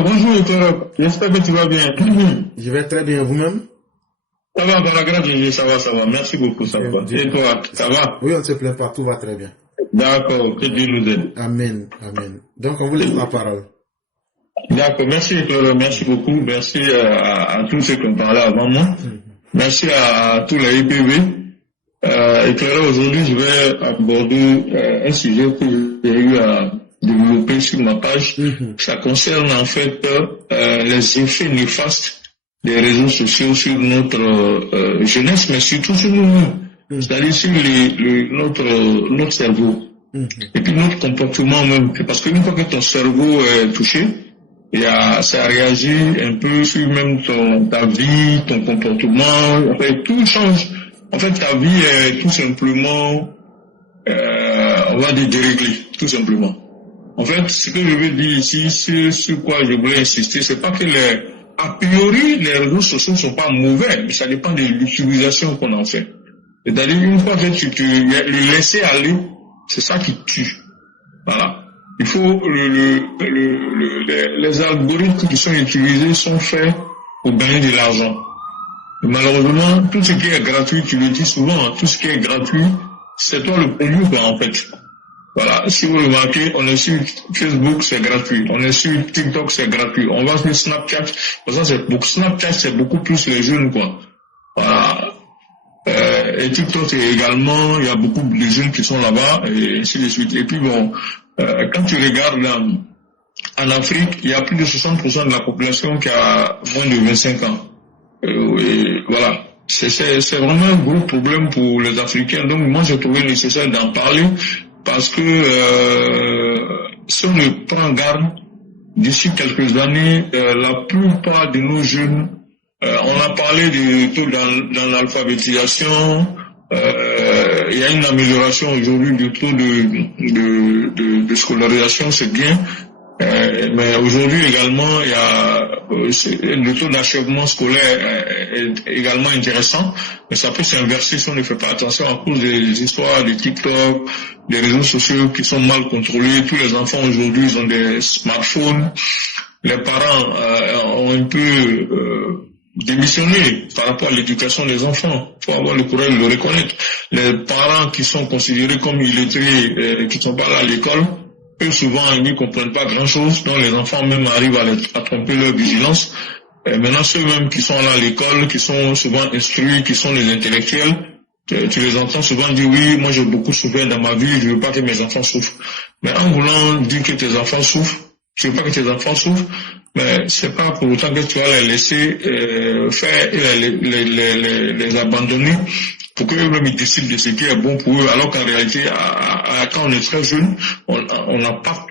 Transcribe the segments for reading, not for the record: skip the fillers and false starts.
Bonjour, Toro. J'espère que tu vas bien. Je vais très bien, vous-même? Ça va, par la grâce de Dieu, ça va, ça va. Merci beaucoup, ça va. Et toi, ça va? Oui, on ne se plaint pas, tout va très bien. D'accord, que Dieu nous aide. Amen, amen. Donc, on vous laisse la parole. D'accord, merci, Toro. Merci beaucoup. Merci à tous ceux qui ont parlé avant moi. Merci à tous les IPV. Et Toro, aujourd'hui, je vais aborder un sujet que j'ai eu à développer sur ma page. Ça concerne en fait les effets néfastes des réseaux sociaux sur notre jeunesse, mais surtout sur nous-mêmes, c'est-à-dire sur notre cerveau, et puis notre comportement même. Parce qu'une fois que ton cerveau est touché, ça réagit un peu sur même ta vie, ton comportement, en fait, tout change. En fait, ta vie est tout simplement, on va dire, déréglée, tout simplement. En fait, ce que je veux dire ici, sur quoi je voulais insister, c'est pas que a priori, les réseaux sociaux ne sont pas mauvais, mais ça dépend de l'utilisation qu'on en fait. C'est-à-dire, une fois que tu les laisser aller, c'est ça qui tue. Voilà. Il faut, les algorithmes qui sont utilisés sont faits pour gagner de l'argent. Et malheureusement, tout ce qui est gratuit, tu le dis souvent, tout ce qui est gratuit, c'est toi le producteur, en fait. Voilà, si vous remarquez, on est sur Facebook, c'est gratuit. On est sur TikTok, c'est gratuit. On va sur Snapchat. Snapchat, c'est beaucoup plus les jeunes, quoi. Voilà. Et TikTok, c'est également, il y a beaucoup de jeunes qui sont là-bas, et ainsi de suite. Et puis bon, quand tu regardes en Afrique, il y a plus de 60% de la population qui a moins de 25 ans. Et voilà. C'est vraiment un gros problème pour les Africains. Donc moi, j'ai trouvé nécessaire d'en parler. Parce que si on ne prend garde, d'ici quelques années, la plupart de nos jeunes, on a parlé du taux dans l'alphabétisation, il y a une amélioration aujourd'hui du taux de scolarisation, c'est bien. Mais aujourd'hui également, il y a le taux d'achèvement scolaire est également intéressant, mais ça peut s'inverser si on ne fait pas attention à cause des histoires de TikTok, des réseaux sociaux qui sont mal contrôlés. Tous les enfants aujourd'hui, ils ont des smartphones. Les parents ont un peu démissionné par rapport à l'éducation des enfants. Il faut avoir le courage de le reconnaître. Les parents qui sont considérés comme illettrés, qui ne sont pas là à l'école, eux, souvent, ils ne comprennent pas grand-chose, donc les enfants même arrivent à tromper leur vigilance. Et maintenant, ceux-mêmes qui sont là à l'école, qui sont souvent instruits, qui sont les intellectuels, tu les entends souvent dire, oui, moi j'ai beaucoup souffert dans ma vie, je veux pas que mes enfants souffrent. Mais en voulant dire que tes enfants souffrent, tu veux pas que tes enfants souffrent, mais c'est pas pour autant que tu vas les laisser faire et les abandonner pour qu'eux-mêmes ils décident de ce qui est bon pour eux, alors qu'en réalité, quand on est très jeune, on n'a pas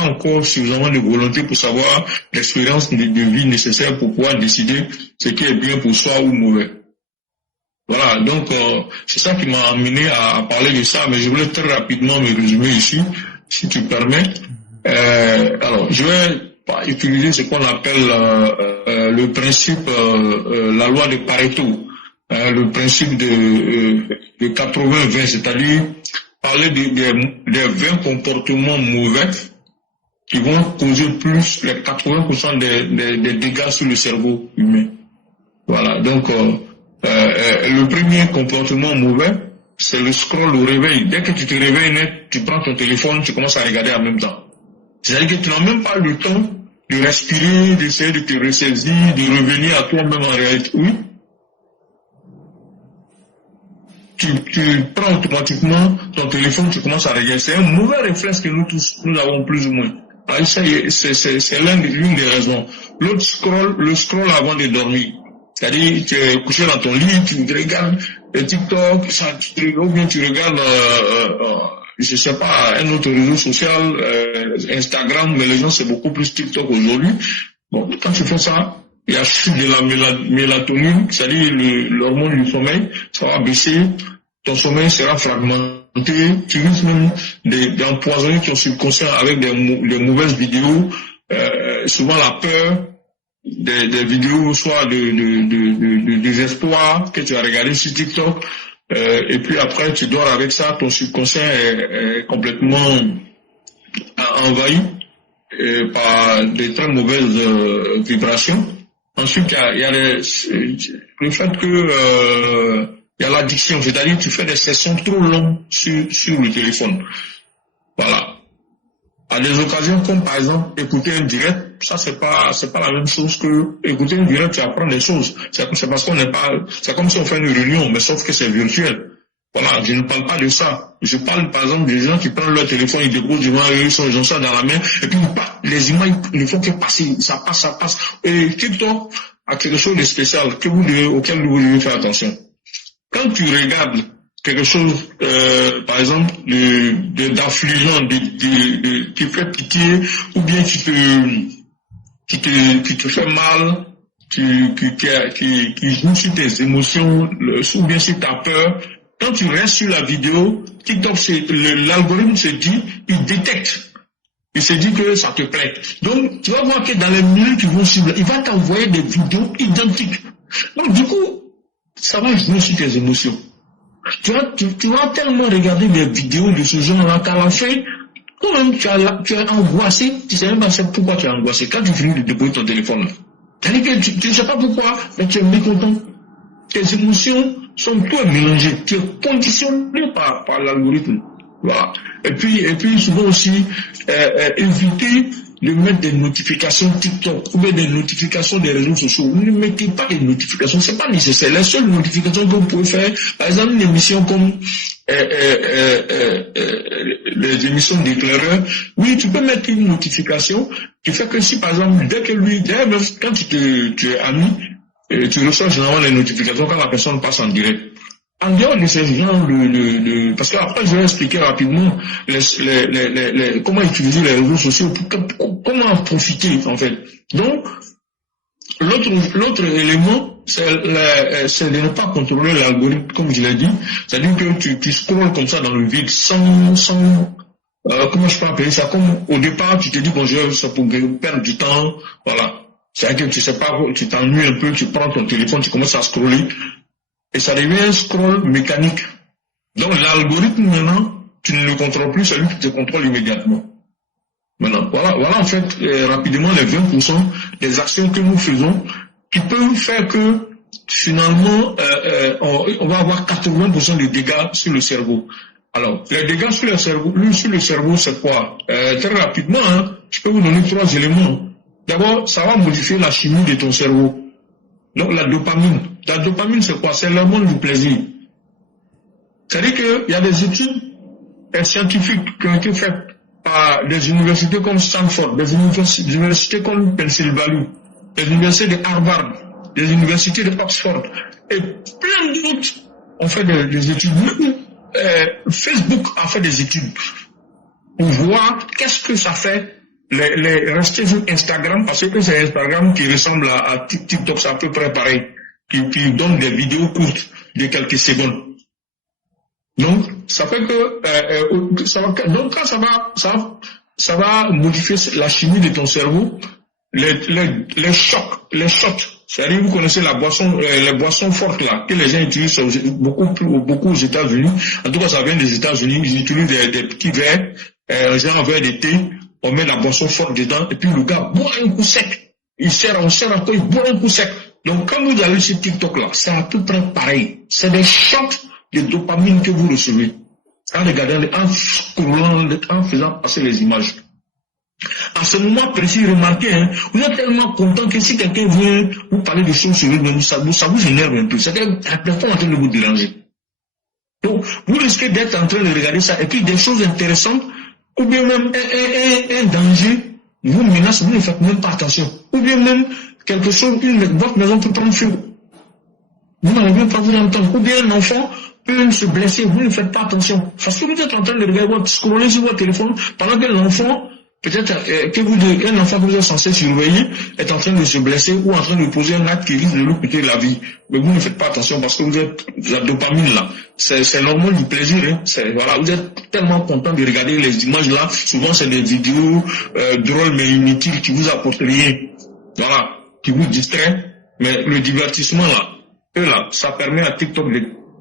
encore suffisamment de volonté pour savoir l'expérience de vie nécessaire pour pouvoir décider ce qui est bien pour soi ou mauvais. Voilà, donc c'est ça qui m'a amené à parler de ça, mais je voulais très rapidement me résumer ici, si tu permets. Alors, je vais utiliser ce qu'on appelle le principe, la loi de Pareto. Le principe de 80-20, c'est-à-dire parler des 20 comportements mauvais qui vont causer plus les 80% des dégâts sur le cerveau humain. Voilà, donc le premier comportement mauvais, c'est le scroll au réveil. Dès que tu te réveilles net, tu prends ton téléphone, tu commences à regarder en même temps. C'est-à-dire que tu n'as même pas le temps de respirer, d'essayer de te ressaisir, de revenir à toi-même en réalité. Oui. Tu prends automatiquement ton téléphone, tu commences à regarder. C'est un mauvais réflexe que nous tous, nous avons plus ou moins. Alors, c'est l'une des raisons. Le scroll avant de dormir. C'est-à-dire, tu es couché dans ton lit, tu regardes TikTok, ou bien tu regardes, je sais pas, un autre réseau social, Instagram, mais les gens, c'est beaucoup plus TikTok aujourd'hui. Bon, quand tu fais ça, il y a chute de la mélatonine, c'est-à-dire l'hormone du sommeil, ça va baisser, ton sommeil sera fragmenté, tu risques même d'empoisonner ton subconscient avec des mauvaises vidéos, souvent la peur, des vidéos soit de désespoir que tu as regardé sur TikTok, et puis après tu dors avec ça, ton subconscient est complètement envahi. par des très mauvaises vibrations. Ensuite, il y a le fait que il y a l'addiction, c'est-à-dire tu fais des sessions trop longues sur le téléphone. Voilà. À des occasions comme par exemple écouter un direct, ça c'est pas la même chose que écouter un direct, tu apprends des choses. C'est parce qu'on n'est pas, c'est comme si on fait une réunion, mais sauf que c'est virtuel. Voilà, je ne parle pas de ça. Je parle par exemple des gens qui prennent leur téléphone, ils déposent devant eux, ils ont ça dans la main, et puis les images ne font que passer, ça passe. Et TikTok a quelque chose de spécial auquel vous devez faire attention. Quand tu regardes quelque chose, par exemple, d'affligeant, qui fait pitié, ou bien qui te fait mal, qui joue sur tes émotions, ou bien sur ta peur, quand tu restes sur la vidéo, TikTok, l'algorithme se dit, il détecte. Il se dit que ça te plaît. Donc, tu vas voir que dans les minutes qui vont suivre, il va t'envoyer des vidéos identiques. Donc, du coup, ça va jouer sur tes émotions. Tu vas tellement regarder des vidéos de ce genre-là qu'à la fin, quand même tu es angoissé, tu sais même pas pourquoi tu es angoissé. Quand tu finis de déposer ton téléphone, c'est-à-dire que tu ne sais pas pourquoi, mais tu es mécontent. Tes émotions sont toutes mélangées. Tu es conditionné par l'algorithme. Voilà. Et puis souvent aussi, éviter de mettre des notifications TikTok ou bien des notifications des réseaux sociaux. Ne mettez pas des notifications, c'est pas nécessaire. Les seules notifications que vous pouvez faire, par exemple une émission comme les émissions d'éclaireurs, oui, tu peux mettre une notification qui fait que si par exemple, d'ailleurs, quand tu es ami, tu reçois généralement les notifications quand la personne passe en direct. En dehors de ces gens, parce qu'après je vais expliquer rapidement comment utiliser les réseaux sociaux, comment en profiter en fait. Donc, l'autre élément, c'est de ne pas contrôler l'algorithme, comme je l'ai dit. C'est-à-dire que tu scrolles comme ça dans le vide sans comment je peux appeler ça, comme au départ tu te dis bon, c'est pour perdre du temps, voilà. C'est-à-dire que tu sais pas, tu t'ennuies un peu, tu prends ton téléphone, tu commences à scroller. Et ça devient un scroll mécanique. Donc l'algorithme maintenant, tu ne le contrôles plus, c'est lui qui te contrôle immédiatement. Maintenant, voilà en fait rapidement les 20% des actions que nous faisons qui peuvent faire que finalement on va avoir 80% de dégâts sur le cerveau. Alors, les dégâts sur le cerveau, c'est quoi? Très rapidement, je peux vous donner 3 éléments. D'abord, ça va modifier la chimie de ton cerveau. Donc la dopamine. La dopamine, c'est quoi? C'est l'hormone du plaisir. C'est-à-dire qu'il y a des études scientifiques qui ont été faites par des universités comme Stanford, des universités comme Pennsylvanie, des universités de Harvard, des universités de Oxford, et plein d'autres ont fait des études. Facebook a fait des études pour voir qu'est-ce que ça fait. Rester sur Instagram, parce que c'est Instagram qui ressemble à TikTok, c'est à peu près pareil, qui donne des vidéos courtes de quelques secondes. Donc, ça fait que, donc quand ça va modifier la chimie de ton cerveau, les chocs, c'est-à-dire vous connaissez les boissons fortes là, que les gens utilisent beaucoup aux États-Unis. En tout cas, ça vient des États-Unis, ils utilisent des petits verres, genre un verre de thé. On met la boisson forte dedans, et puis le gars boit un coup sec. On sert encore, il boit un coup sec. Donc quand vous allez sur TikTok là, c'est à peu près pareil. C'est des chocs de dopamine que vous recevez. En regardant, en scrollant, en faisant passer les images. À ce moment précis, remarquez, vous êtes tellement content que si quelqu'un vient vous parler de choses sur lui, ça vous énerve un peu. C'est la personne en train de vous déranger. Donc, vous risquez d'être en train de regarder ça, et puis des choses intéressantes, ou bien même un danger vous menace, vous ne faites même pas attention. Ou bien même quelque chose, votre maison peut prendre feu. Vous n'allez même pas vous entendre. Ou bien un enfant peut même se blesser, vous ne faites pas attention. Parce que vous êtes en train de regarder, scroller sur votre téléphone, pendant que l'enfant, peut-être un enfant que vous êtes censé surveiller est en train de se blesser ou en train de poser un acte qui risque de lui coûter la vie. Mais vous ne faites pas attention parce que vous êtes la dopamine là. C'est normal du plaisir. Voilà, vous êtes tellement content de regarder les images là. Souvent c'est des vidéos drôles mais inutiles qui vous apportent rien. Voilà, qui vous distraient. Mais le divertissement là, ça permet à TikTok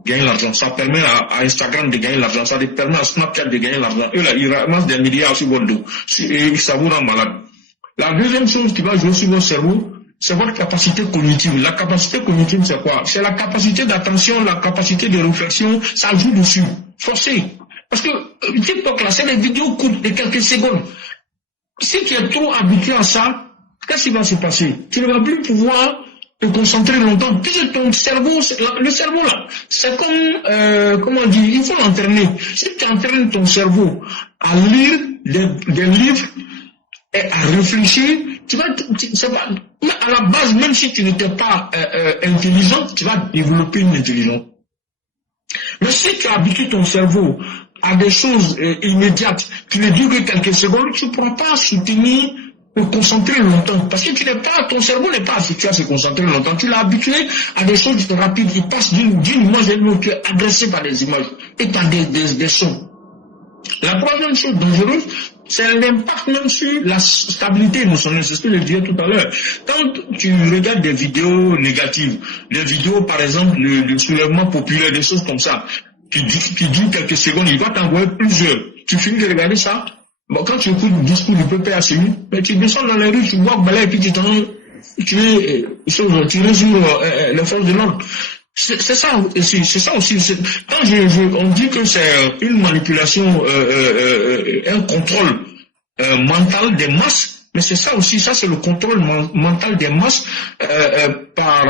gagner l'argent. Ça permet à Instagram de gagner l'argent. Ça permet à Snapchat de gagner l'argent. Eux, là, ils ramassent des milliards sur votre dos. Et ça vous rend malade. La deuxième chose qui va jouer sur votre cerveau, c'est votre capacité cognitive. La capacité cognitive, c'est quoi? C'est la capacité d'attention, la capacité de réflexion. Ça joue dessus. Forcé. Parce que TikTok, là, c'est des vidéos courtes de quelques secondes. Si tu es trop habitué à ça, qu'est-ce qui va se passer? Tu ne vas plus pouvoir te concentrer longtemps. Puisque ton cerveau, le cerveau là, c'est comme, comment dire, il faut l'entraîner. Si tu entraînes ton cerveau à lire des livres et à réfléchir, à la base, même si tu n'étais pas intelligent, tu vas développer une intelligence. Mais si tu habitues ton cerveau à des choses immédiates qui ne durent que quelques secondes, tu ne pourras pas soutenir, te concentrer longtemps. Parce que ton cerveau n'est pas habitué à se concentrer longtemps. Tu l'as habitué à des choses rapides. Il passe d'une image à une autre. Tu es agressé par des images et par des sons. La troisième chose dangereuse, c'est l'impact même sur la stabilité émotionnelle. C'est ce que je disais tout à l'heure. Quand tu regardes des vidéos négatives, des vidéos par exemple de soulèvement populaire, des choses comme ça, qui durent quelques secondes, il va t'envoyer plusieurs. Tu finis de regarder ça. Bon, quand tu écoutes le discours du PPACU, mais tu descends dans les rues, tu vois balai et puis tu résumes les forces de l'ordre. C'est ça aussi. Quand on dit que c'est une manipulation, un contrôle mental des masses, mais c'est ça aussi, ça c'est le contrôle mental des masses par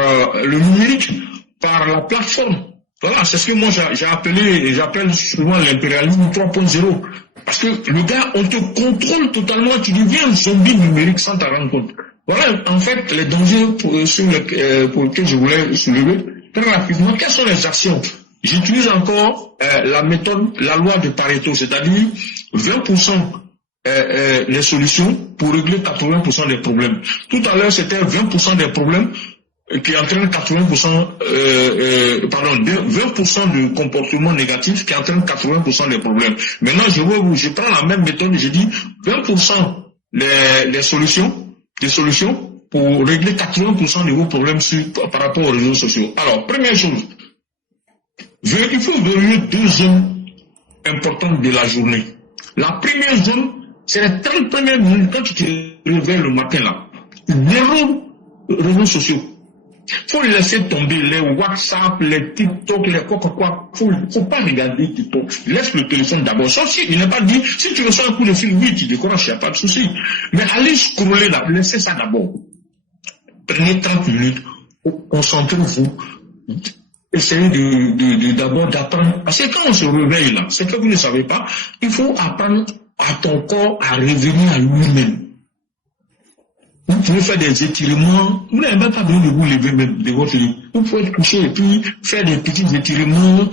le numérique, par la plateforme. Voilà, c'est ce que moi j'appelle souvent l'impérialisme 3.0. Parce que le gars, on te contrôle totalement, tu deviens un zombie numérique sans t'en rendre compte. Voilà, en fait, les dangers pour lesquels je voulais soulever. Très rapidement, quelles sont les actions? J'utilise encore la méthode, la loi de Pareto, c'est-à-dire 20% les solutions pour régler 80% des problèmes. Tout à l'heure, c'était 20% des problèmes qui entraînent 80%, 20% de comportements négatifs qui entraînent 80% des problèmes. Maintenant, je prends la même méthode et je dis 20% des solutions pour régler 80% de vos problèmes par rapport aux réseaux sociaux. Alors, première chose, il faut donner 2 zones importantes de la journée. La première zone, c'est les 30 premières minutes quand tu te réveilles le matin là. Zéro réseaux sociaux. Faut laisser tomber les WhatsApp, les TikTok, les quoi. Faut pas regarder TikTok. Laisse le téléphone d'abord. Sauf si il n'est pas dit, si tu reçois un coup de fil, oui, tu décroches, il n'y a pas de souci. Mais allez scroller là, laissez ça d'abord. Prenez 30 minutes, concentrez-vous. Essayez d'abord d'apprendre. Parce que quand on se réveille là, c'est que vous ne savez pas, il faut apprendre à ton corps à revenir à lui-même. Vous pouvez faire des étirements, vous n'avez même pas besoin de vous lever de votre lit. Vous pouvez coucher et puis faire des petits étirements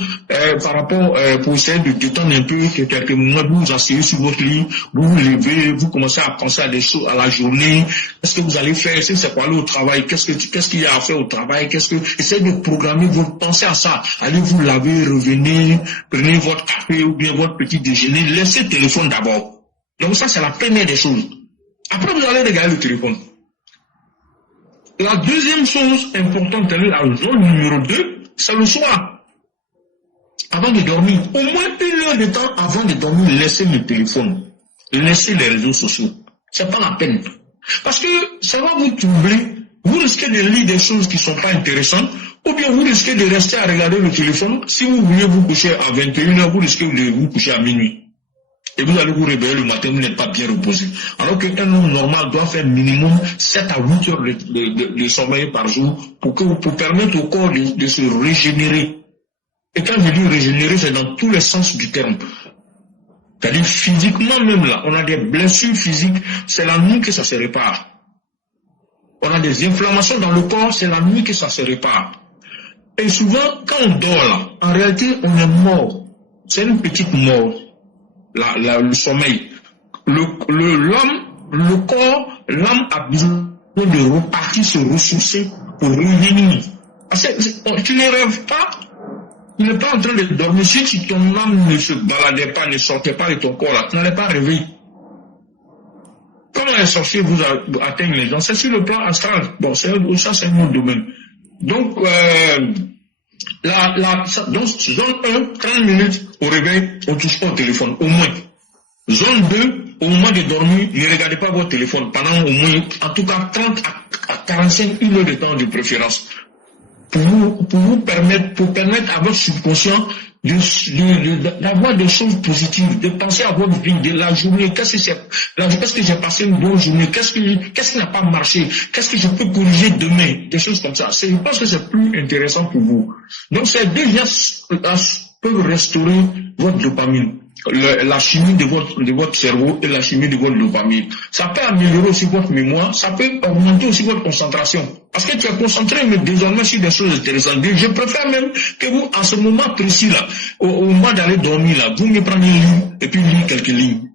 par rapport pour essayer de détendre un peu quelques moments, vous vous asseyez sur votre lit, vous vous levez, vous commencez à penser à des choses à la journée, qu'est-ce que vous allez faire, est-ce que c'est pour aller au travail, qu'est-ce qu'il y a à faire au travail, essayez de programmer, vous pensez à ça, allez vous laver, revenez, prenez votre café ou bien votre petit déjeuner, laissez le téléphone d'abord. Donc ça c'est la première des choses. Après, vous allez regarder le téléphone. La deuxième chose importante, la zone numéro 2, c'est le soir. Avant de dormir, au moins 1 heure de temps avant de dormir, laissez le téléphone. Laissez les réseaux sociaux. C'est pas la peine. Parce que ça va vous troubler. Vous risquez de lire des choses qui sont pas intéressantes, ou bien vous risquez de rester à regarder le téléphone. Si vous voulez vous coucher à 21h, vous risquez de vous coucher à minuit. Et vous allez vous réveiller le matin, vous n'êtes pas bien reposé. Alors qu'un homme normal doit faire minimum 7 à 8 heures de sommeil par jour pour permettre au corps de se régénérer. Et quand je dis régénérer, c'est dans tous les sens du terme. C'est-à-dire physiquement même là, on a des blessures physiques, c'est la nuit que ça se répare. On a des inflammations dans le corps, c'est la nuit que ça se répare. Et souvent, quand on dort là, en réalité, on est mort. C'est une petite mort. Le sommeil. Le corps, l'âme a besoin de repartir, se ressourcer pour revenir. Parce que tu ne rêves pas, tu n'es pas en train de dormir. Si ton âme ne se baladait pas, ne sortait pas de ton corps, là, tu n'allais pas rêver. Comment les sorciers vous atteignent les gens? C'est sur le plan astral. Bon, ça c'est un autre domaine. Donc, Donc, zone 1, 30 minutes au réveil, on touche pas au téléphone, au moins. Zone 2, au moment de dormir, ne regardez pas votre téléphone pendant au moins, en tout cas, 30 à 45 heures de temps de préférence. Pour permettre à votre subconscient d'avoir des choses positives, de penser à votre vie, de la journée, qu'est-ce que j'ai passé une bonne journée, qu'est-ce qui n'a pas marché, qu'est-ce que je peux corriger demain, des choses comme ça. Je pense que c'est plus intéressant pour vous. Donc ces deux gestes peuvent restaurer votre dopamine. La chimie de votre cerveau et la chimie de votre dopamine. Ça peut améliorer aussi votre mémoire, ça peut augmenter aussi votre concentration. Parce que tu es concentré mais désormais sur des choses intéressantes. Je préfère même que vous, en ce moment précis là, au moment d'aller dormir là, vous me prenez un livre et puis lire quelques lignes.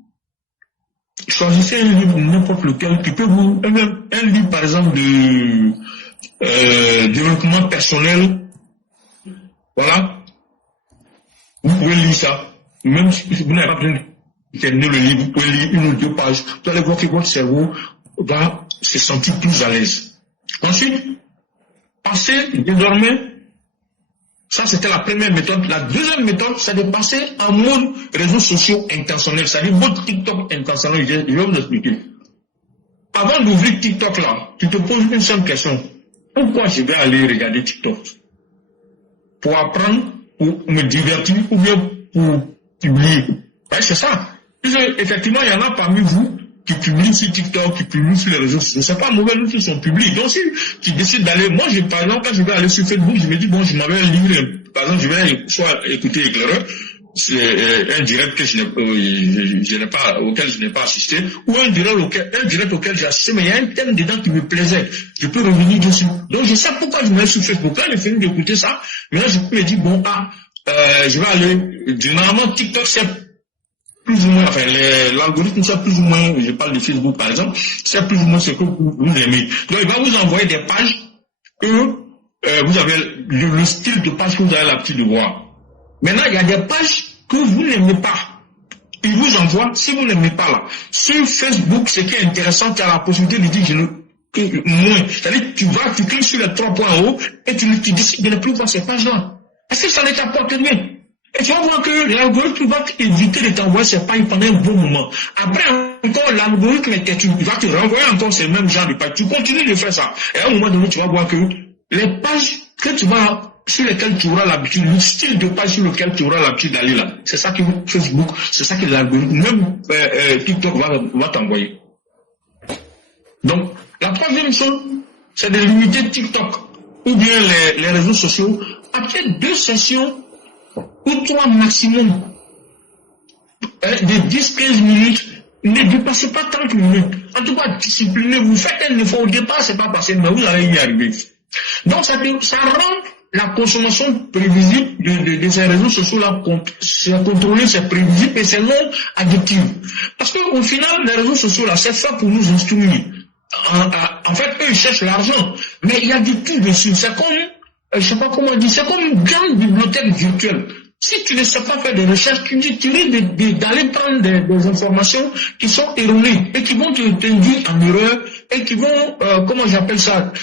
Choisissez un livre, n'importe lequel, qui peut vous, un livre par exemple de développement personnel. Voilà. Vous pouvez lire ça. Même si vous n'avez pas besoin de terminer le livre, vous pouvez lire 1 ou 2 pages. Vous allez voir que votre cerveau va se sentir plus à l'aise. Ensuite, passer désormais, ça c'était la première méthode. La deuxième méthode, c'est de passer en mode réseaux sociaux intentionnels, c'est-à-dire mode TikTok intentionnel. Je vais vous expliquer. Avant d'ouvrir TikTok là, tu te poses une simple question. Pourquoi je vais aller regarder TikTok? Pour apprendre, pour me divertir ou bien pour publier. Ouais, c'est ça. Effectivement, il y en a parmi vous qui publient sur TikTok, qui publient sur les réseaux sociaux. C'est pas mauvais, nous qui sont publiés. Donc, si tu décides d'aller, moi, par exemple, quand je vais aller sur Facebook, je me dis, bon, je m'avais un livre, par exemple, je vais soit écouter Éclaireur, c'est un direct que auquel je n'ai pas assisté, ou un direct auquel j'ai assisté, mais il y a un thème dedans qui me plaisait. Je peux revenir dessus. Donc, je sais pourquoi je me mets sur Facebook. Quand j'ai fini d'écouter ça, maintenant, je me dis, bon, je vais aller, généralement, TikTok, c'est plus ou moins, enfin, l'algorithme, c'est plus ou moins, je parle de Facebook, par exemple, c'est plus ou moins ce que vous aimez. Donc, il va vous envoyer des pages que, vous avez le style de page que vous avez l'habitude de voir. Maintenant, il y a des pages que vous n'aimez pas. Il vous envoie, si vous n'aimez pas là, sur Facebook, ce qui est intéressant, tu as la possibilité de dire, moins. C'est-à-dire, tu cliques sur les 3 points en haut, et tu décides de ne plus voir ces pages-là. Est-ce que ça ne t'apporte rien? Et tu vas voir que l'algorithme va éviter de t'envoyer ces pages pendant un bon moment. Après, encore, l'algorithme il va te renvoyer encore ces mêmes genres de pages. Tu continues de faire ça. Et à un moment donné, tu vas voir que les pages sur lesquelles tu auras l'habitude, le style de page sur lequel tu auras l'habitude d'aller là, c'est ça que Facebook, c'est ça que l'algorithme, même TikTok va t'envoyer. Donc, la troisième chose, c'est de limiter TikTok ou bien les réseaux sociaux à peut-être 2 sessions ou 3 maximum de 10-15 minutes. Ne dépassez pas 30 minutes. En tout cas, disciplinez-vous. Faites un effort. Au départ, c'est pas passé, mais vous allez y arriver. Donc, ça rend la consommation prévisible de ces réseaux sociaux-là, c'est contrôlé, c'est prévisible et c'est non addictif. Parce qu'au final, les réseaux sociaux-là, c'est fait pour nous instruire. En fait, eux, ils cherchent l'argent. Mais il y a du tout dessus. C'est comme, je sais pas comment dire, c'est comme une grande bibliothèque virtuelle. Si tu ne sais pas faire des recherches, tu risques d'aller prendre des informations qui sont erronées et qui vont t'induire en erreur et qui vont, comment j'appelle ça,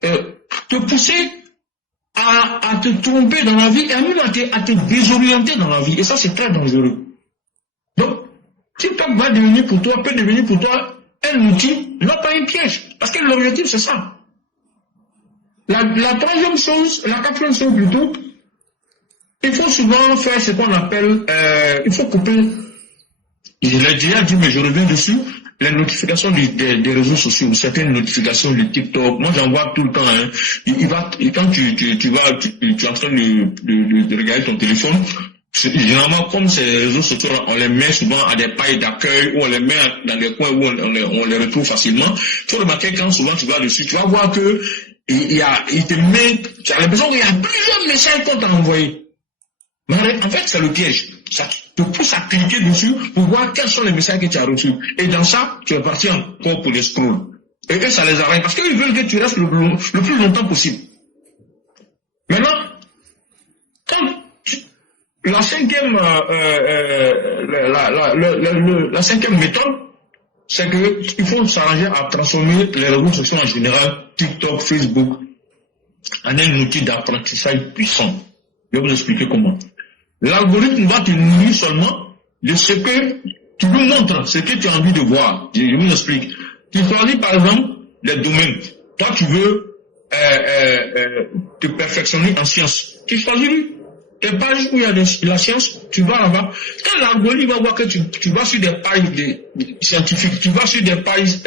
te pousser à te tromper dans la vie et même à te désorienter dans la vie. Et ça, c'est très dangereux. Donc, TikTok peut devenir pour toi un outil, non pas un piège. Parce que l'objectif, c'est ça. La quatrième chose plutôt, il faut souvent faire ce qu'on appelle, il faut couper, je l'ai déjà dit, mais je reviens dessus, les notifications des réseaux sociaux, certaines notifications de TikTok, moi j'en vois tout le temps, hein. Quand tu es en train de regarder ton téléphone, généralement comme ces réseaux sociaux, on les met souvent à des pailles d'accueil, ou on les met dans des coins où on les retrouve facilement. Tu vas remarquer quand souvent tu vas dessus, tu vas voir que tu as l'impression qu'il y a plusieurs messages qu'on t'a envoyés. Mais en fait, c'est le piège. Ça te pousse à cliquer dessus pour voir quels sont les messages que tu as reçus. Et dans ça, tu es parti encore pour les scrolls. Et eux, ça les arrête parce qu'ils veulent que tu restes le plus longtemps possible. Maintenant, la cinquième méthode, c'est qu'il faut s'arranger à transformer les réseaux sociaux en général, TikTok, Facebook, en est un outil d'apprentissage puissant. Je vais vous expliquer comment. L'algorithme va te nourrir seulement de ce que tu lui montres, ce que tu as envie de voir. Je vous explique. Tu choisis par exemple les domaines. Toi, tu veux te perfectionner en sciences. Tu choisis lui. Tes pages où il y a de la science, tu vas là-bas. Quand l'algorithme va voir que tu vas sur des pages scientifiques, tu vas sur des pages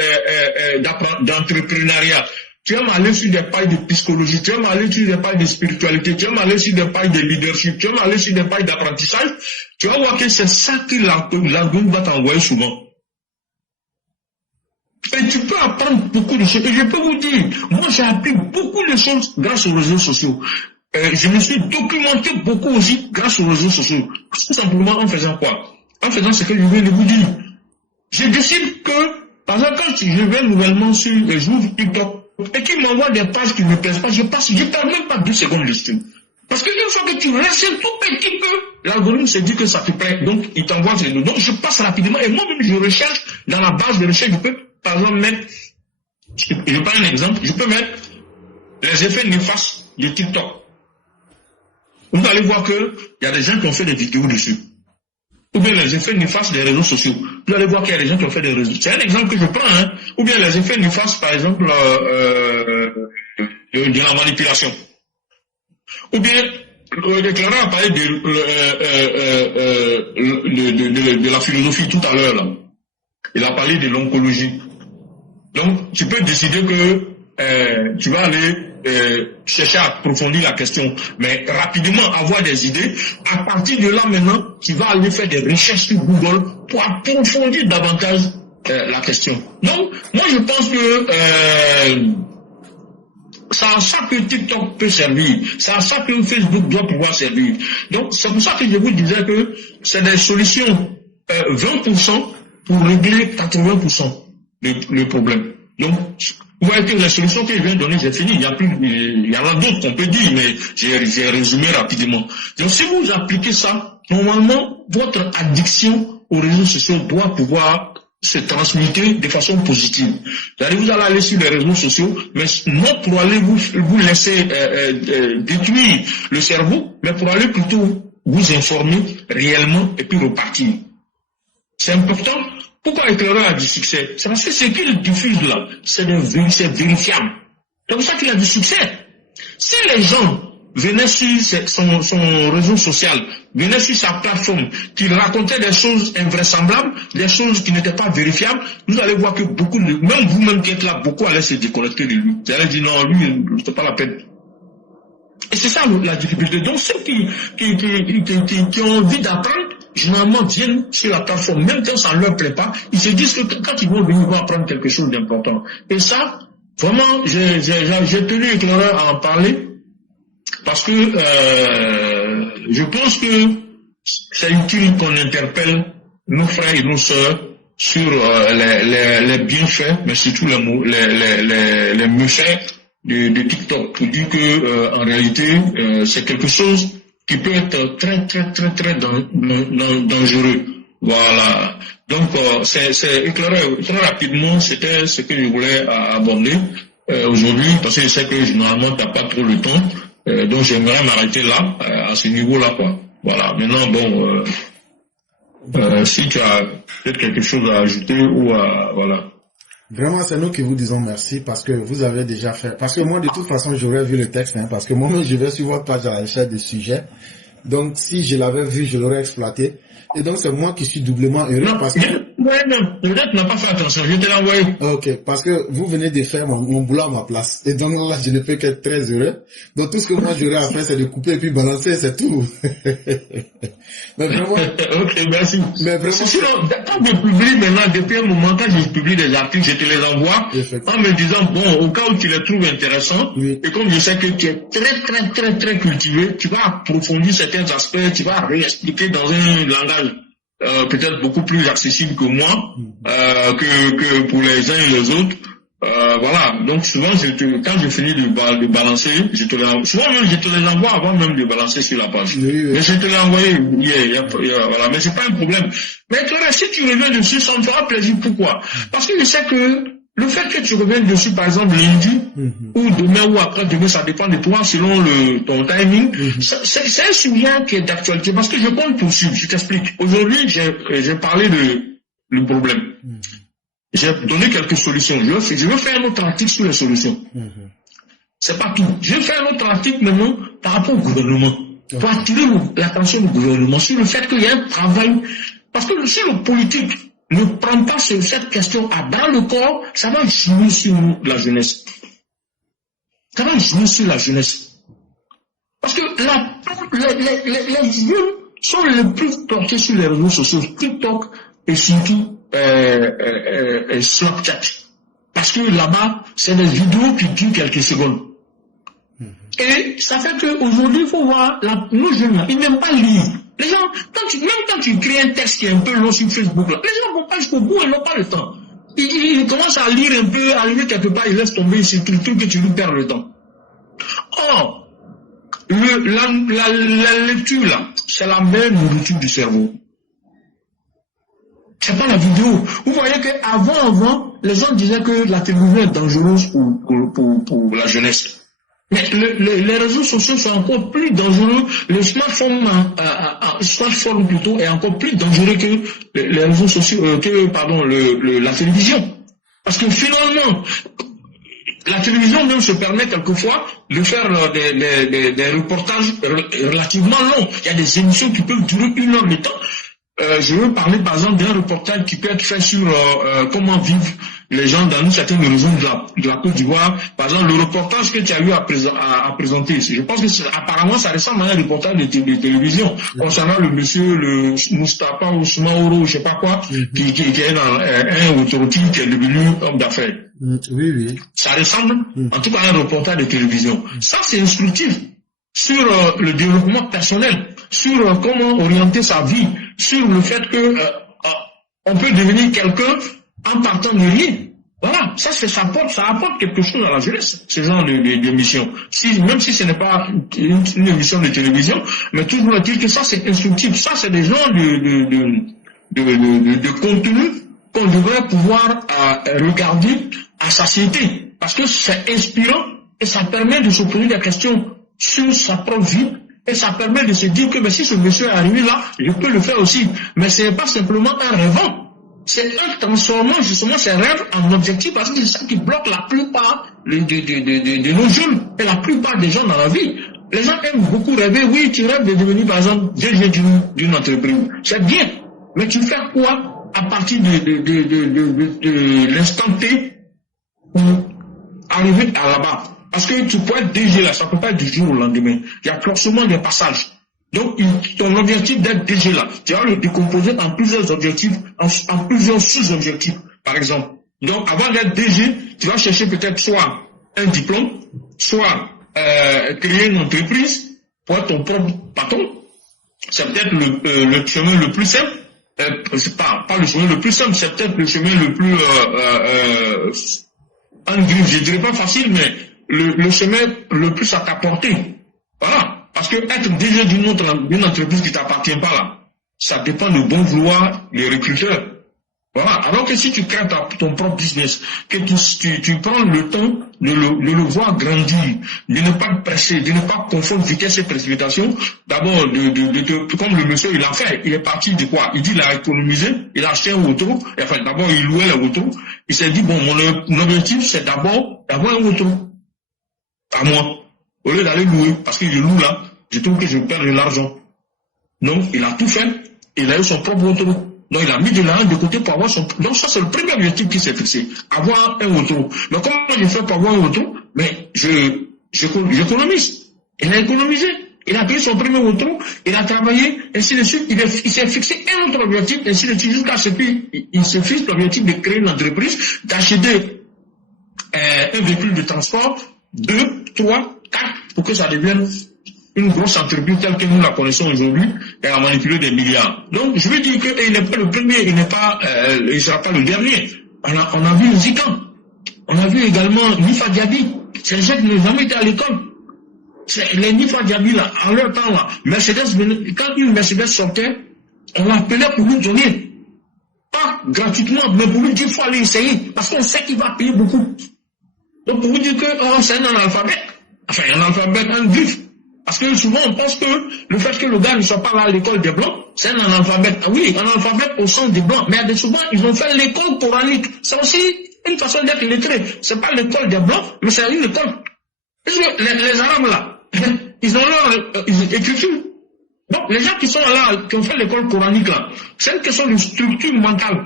d'entrepreneuriat, tu vas aller sur des pages de psychologie, tu vas aller sur des pages de spiritualité, tu vas aller sur des pages de leadership, tu vas aller sur des pages d'apprentissage, tu vas voir que c'est ça que l'algorithme va t'envoyer souvent. Et tu peux apprendre beaucoup de choses. Et je peux vous dire, moi j'ai appris beaucoup de choses grâce aux réseaux sociaux. Je me suis documenté beaucoup aussi grâce aux réseaux sociaux. Tout simplement en faisant quoi? En faisant ce que je viens de vous dire. Je décide que, par exemple, quand je vais nouvellement sur les jours TikTok, et qu'il m'envoie des pages qui ne me plaisent pas, je perds même pas 2 secondes dessus. Parce qu'une fois que tu restes un tout petit peu, l'algorithme se dit que ça te plaît, donc il t'envoie ces deux. Donc je passe rapidement, et moi-même je recherche dans la base de recherche, je peux par exemple mettre, je prends un exemple, je peux mettre les effets néfastes de TikTok. Vous allez voir qu'il y a des gens qui ont fait des vidéos dessus. Ou bien les effets néfastes des réseaux sociaux. Vous allez voir qu'il y a des gens qui ont fait des réseaux. C'est un exemple que je prends, hein. Ou bien les effets néfastes, par exemple, de la manipulation. Ou bien, le déclarant a parlé de la philosophie tout à l'heure, là. Il a parlé de l'oncologie. Donc, tu peux décider que tu vas aller chercher à approfondir la question, mais rapidement avoir des idées. À partir de là maintenant, tu vas aller faire des recherches sur Google pour approfondir davantage la question. Donc, moi je pense que c'est à ça que TikTok peut servir, c'est à ça que Facebook doit pouvoir servir. Donc, c'est pour ça que je vous disais que c'est des solutions 20% pour régler 80% le problème. Donc, vous voyez que les solutions que je viens de donner, c'est fini. Il y en a d'autres qu'on peut dire, mais j'ai résumé rapidement. Donc, si vous appliquez ça, normalement, votre addiction aux réseaux sociaux doit pouvoir se transmuter de façon positive. C'est-à-dire, vous allez aller sur les réseaux sociaux, mais non pour aller vous laisser détruire le cerveau, mais pour aller plutôt vous informer réellement et puis repartir. C'est important. Pourquoi l'éclaireur a du succès? C'est parce que ce qu'il diffuse là, c'est vérifiable. C'est pour ça qu'il a du succès. Si les gens venaient sur son réseau social, venaient sur sa plateforme, qui racontaient des choses invraisemblables, des choses qui n'étaient pas vérifiables, vous allez voir que beaucoup, même vous-même qui êtes là, beaucoup allaient se déconnecter de lui. Vous allez dire non, lui, c'est pas la peine. Et c'est ça la difficulté. Donc ceux qui ont envie d'apprendre, généralement viennent sur la plateforme, même quand ça ne leur plaît pas, ils se disent que quand ils vont venir, ils vont apprendre quelque chose d'important. Et ça, vraiment, j'ai tenu l'éclaireur à en parler, parce que je pense que c'est utile qu'on interpelle nos frères et nos sœurs sur les bienfaits, mais surtout les méfaits de TikTok, pour dire que en réalité, c'est quelque chose qui peut être très dangereux. Voilà. Donc, c'est éclairé très rapidement, c'était ce que je voulais aborder aujourd'hui, parce que je sais que généralement, tu n'as pas trop le temps. Donc, j'aimerais m'arrêter là, à ce niveau-là, quoi. Voilà. Maintenant, bon, si tu as peut-être quelque chose à ajouter ou voilà. Vraiment, c'est nous qui vous disons merci parce que vous avez déjà fait. Parce que moi, de toute façon, j'aurais vu le texte, hein, parce que moi-même, je vais sur votre page à la recherche des sujets. Donc, si je l'avais vu, je l'aurais exploité. Et donc, c'est moi qui suis doublement heureux parce que... non, peut-être tu n'as pas fait attention, je te l'ai envoyé. Ok, parce que vous venez de faire mon boulot à ma place. Et donc là, je ne peux qu'être très heureux. Donc, tout ce que moi, j'aurais à faire, c'est de couper et puis balancer, c'est tout. Mais vraiment... Ok, merci. Mais vraiment... Sinon, quand je publie maintenant, depuis un moment, quand je publie des articles, je te les envoie en me disant, bon, au cas où tu les trouves intéressants, oui. Et comme je sais que tu es très cultivé, tu vas approfondir certains aspects, tu vas réexpliquer dans un langage peut-être beaucoup plus accessible que moi, que pour les uns et les autres. Voilà. Donc souvent, quand je finis de balancer, souvent même je te les envoie avant même de balancer sur la page. Oui. Mais je te l'ai envoyé. Voilà. Mais c'est pas un problème. Mais toi, si tu reviens dessus, ça me fera plaisir. Pourquoi? Parce que je sais que Le fait que tu reviennes dessus, par exemple, lundi, ou demain ou après-demain, ça dépend de toi, selon ton timing, c'est un sujet qui est d'actualité, parce que je compte poursuivre, je t'explique. Aujourd'hui, j'ai parlé le problème. J'ai donné quelques solutions. Je veux faire un autre article sur les solutions. C'est pas tout. Je vais faire un autre article maintenant par rapport au gouvernement. Pour attirer l'attention du gouvernement sur le fait qu'il y a un travail. Parce que si le politique ne prend pas cette question à bras le corps, ça va jouer sur la jeunesse. Ça va jouer sur la jeunesse. Parce que les jeunes sont les plus portés sur les réseaux sociaux, TikTok et surtout Snapchat. Parce que là-bas, c'est des vidéos qui durent quelques secondes. Et ça fait qu'aujourd'hui, il faut voir, nos jeunes, ils n'aiment pas lire. Les gens, même quand tu crées un texte qui est un peu long sur Facebook, là, les gens ne vont pas jusqu'au bout, ils n'ont pas le temps. Ils commencent à lire un peu, arriver quelque part, ils laissent tomber, c'est tout le truc que tu lui perds le temps. Or, la lecture, là, c'est la meilleure nourriture du cerveau. C'est pas la vidéo. Vous voyez qu'avant, les gens disaient que la télévision est dangereuse pour la jeunesse. Mais les réseaux sociaux sont encore plus dangereux. Le smartphone plutôt est encore plus dangereux que les réseaux sociaux, la télévision. Parce que finalement, la télévision même se permet quelquefois de faire des reportages relativement longs. Il y a des émissions qui peuvent durer 1 heure de temps. Je veux parler par exemple d'un reportage qui peut être fait sur comment vivent les gens dans une certaine région de la Côte d'Ivoire. Par exemple, le reportage que tu as eu à présenter, je pense que apparemment ça ressemble à un reportage de télévision concernant le monsieur, le Moustapha Ousmaoro, je sais pas quoi, qui est dans un autorité qui est devenu homme d'affaires. Oui. Ça ressemble en tout cas à un reportage de télévision. Ça, c'est instructif sur le développement personnel, sur comment orienter sa vie, sur le fait que on peut devenir quelqu'un en partant de rien. Voilà, ça apporte quelque chose à la jeunesse, ce genre d'émission. Même si ce n'est pas une émission de télévision, mais toujours est-il que ça c'est instructif. Ça c'est des genres de contenu qu'on devrait pouvoir regarder à satiété, parce que c'est inspirant et ça permet de se poser des questions sur sa propre vie. Et ça permet de se dire que si ce monsieur est arrivé là, je peux le faire aussi. Mais ce n'est pas simplement un rêvant. C'est un transformant justement ses rêves en objectif, parce que c'est ça qui bloque la plupart de nos jeunes et la plupart des gens dans la vie. Les gens aiment beaucoup rêver. Oui, tu rêves de devenir par exemple DG d'une entreprise. C'est bien. Mais tu fais quoi à partir de l'instant T pour arriver à là-bas? Parce que tu peux être DG là, ça ne peut pas être du jour au lendemain. Il y a forcément des passages. Donc, ton objectif d'être DG là, tu vas le décomposer en plusieurs objectifs, en plusieurs sous-objectifs, par exemple. Donc, avant d'être DG, tu vas chercher peut-être soit un diplôme, soit créer une entreprise pour être ton propre patron. C'est peut-être le chemin le plus simple. C'est pas le chemin le plus simple, c'est peut-être le chemin le plus je dirais pas facile, mais le chemin le plus à ta portée. Voilà. Parce que être déjà d'une entreprise qui t'appartient pas là, ça dépend du bon vouloir des recruteurs. Voilà. Alors que si tu crées ton propre business, que tu prends le temps de le voir grandir, de ne pas presser, de ne pas confondre vitesse et précipitation, d'abord, comme le monsieur, il a fait, il est parti de quoi? Il dit, il a économisé, il a acheté un auto, enfin, d'abord, il louait la auto, il s'est dit, bon, mon objectif, c'est d'abord d'avoir un auto. À moi. Au lieu d'aller louer, parce que je loue là, je trouve que je perds de l'argent. Donc, il a tout fait, il a eu son propre auto. Donc, il a mis de l'argent de côté pour avoir son... Donc, ça, c'est le premier objectif qui s'est fixé. Avoir un auto. Donc, comment je fais pour avoir un auto? Mais, j'économise. Il a économisé. Il a payé son premier auto, il a travaillé, ainsi de suite. Il s'est fixé un autre objectif, ainsi de suite, jusqu'à ce qu'il se fixe l'objectif de créer une entreprise, d'acheter un véhicule de transport, 2, 3, 4, pour que ça devienne une grosse entreprise telle que nous la connaissons aujourd'hui et à manipuler des milliards. Donc, je veux dire qu'il n'est pas le premier, il ne sera pas le dernier. On a vu Zikan. On a vu également Nifa Diaby. C'est les gens qui n'ont jamais été à l'école. Les Nifa Diaby, là, en leur temps, là, Mercedes, quand une Mercedes sortait, on l'appelait pour nous donner. Pas pas gratuitement, mais pour lui dire qu'il faut aller essayer, parce qu'on sait qu'il va payer beaucoup. Donc pour vous dire que c'est un analphabète, enfin un analphabète, un vif. Parce que souvent on pense que le fait que le gars ne soit pas là à l'école des Blancs, c'est un analphabète. Oui, un analphabète au sens des Blancs, mais souvent ils ont fait l'école coranique. C'est aussi une façon d'être lettré. C'est pas l'école des Blancs, mais c'est une école. Les Arabes là, ils ont leur écriture. Donc les gens qui sont là, qui ont fait l'école coranique là, c'est une question de structure mentale.